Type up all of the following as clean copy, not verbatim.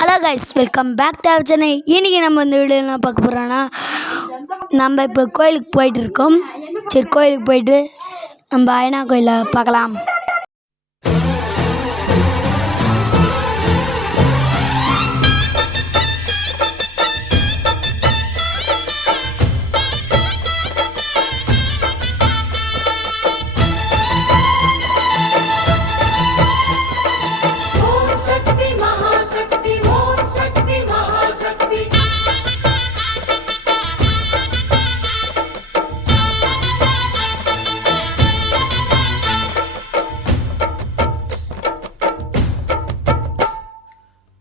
Hello guys, welcome back to our Chennai. இன்றைக்கி நம்ம இந்த வீடியோ என்ன பார்க்க போகிறோன்னா, நம்ம இப்போ கோயிலுக்கு போயிட்டு இருக்கோம். சரி, கோயிலுக்கு போயிட்டு நம்ம ஐனா கோயிலை பார்க்கலாம்.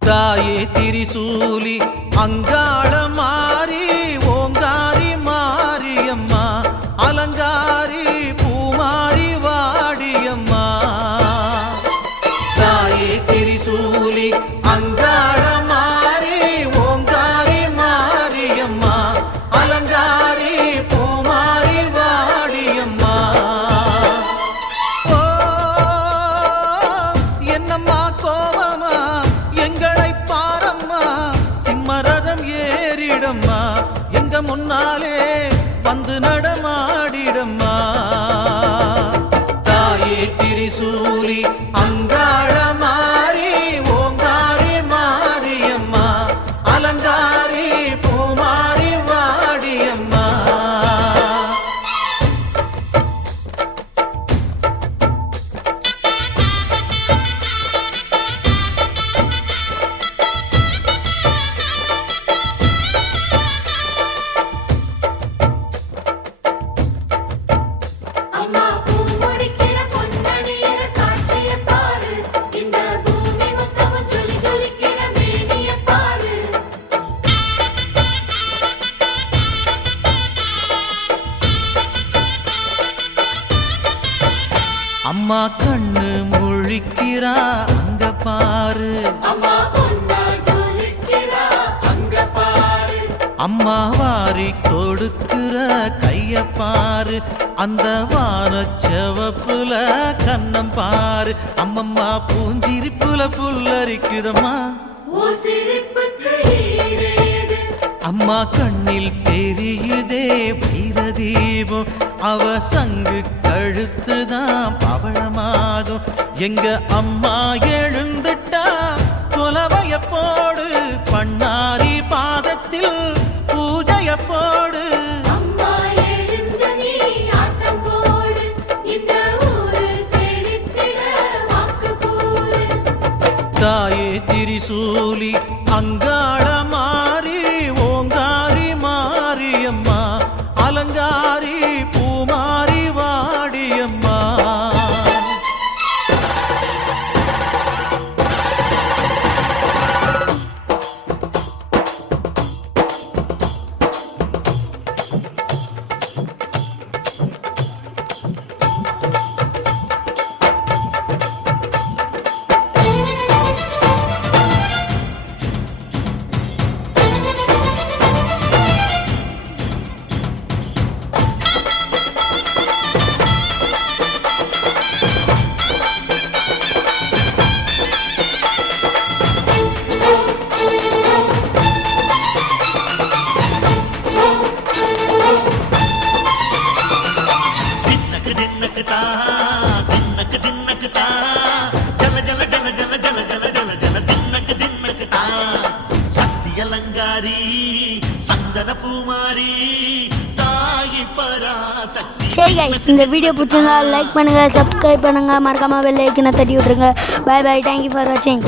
தாயே திரிசூலி அங்காள மாறி ஓங்காரி மாரியம்மா அலங்காரி பூமாரி வாடியம்மா. தாயே திரிசூலி அங்காள மாறி ஓங்காரி மாரியம்மா அலங்காரி பூமாரி வாடியம்மா. ஓ என்னம்மா கோவமா எங்களை பாரம்மா, சிம்மரதம் ஏறிடம்மா, எங்க முன்னாலே வந்து நடமாடிடம்மா. தாயே திரிசூலி அங்காள மாறி ஓங்காரி மாரியம்மா அலங்காரி பூமாரி வாடியம்மா. அம்மா கண்ணு முழிக்கிறா அங்க பாரு, அம்மா வாரி கொடுக்கிற கைய பாரு, அந்த வானச்சவப்புல கண்ணம் பாரு, அம்மம்மா பூஞ்சிரிப்புல புல்லரிக்குதம்மா. அம்மா கண்ணில் தெரியுதே வைரதீபம், அவ சங்கு கழுத்துதான் பவளமாகும். எங்க அம்மா எழுந்துட்டா கொலவைய போடு, பண்ணாரி பாதத்தில் பூஜைய போடு. தாயே திரிசூலி அங்காள மாறி ஓங்காரி மாரியம்மா அலங்காரி பூமாரி வாடியம்மா. சரி கைஸ், இந்த வீடியோ பிடிச்சிருந்தா லைக் பண்ணுங்கள், சப்ஸ்கிரைப் பண்ணுங்கள், மறக்காமல் பெல் ஐக்கனை தட்டி விட்ருங்க. பை பை, தேங்க்யூ ஃபார் வாட்சிங்.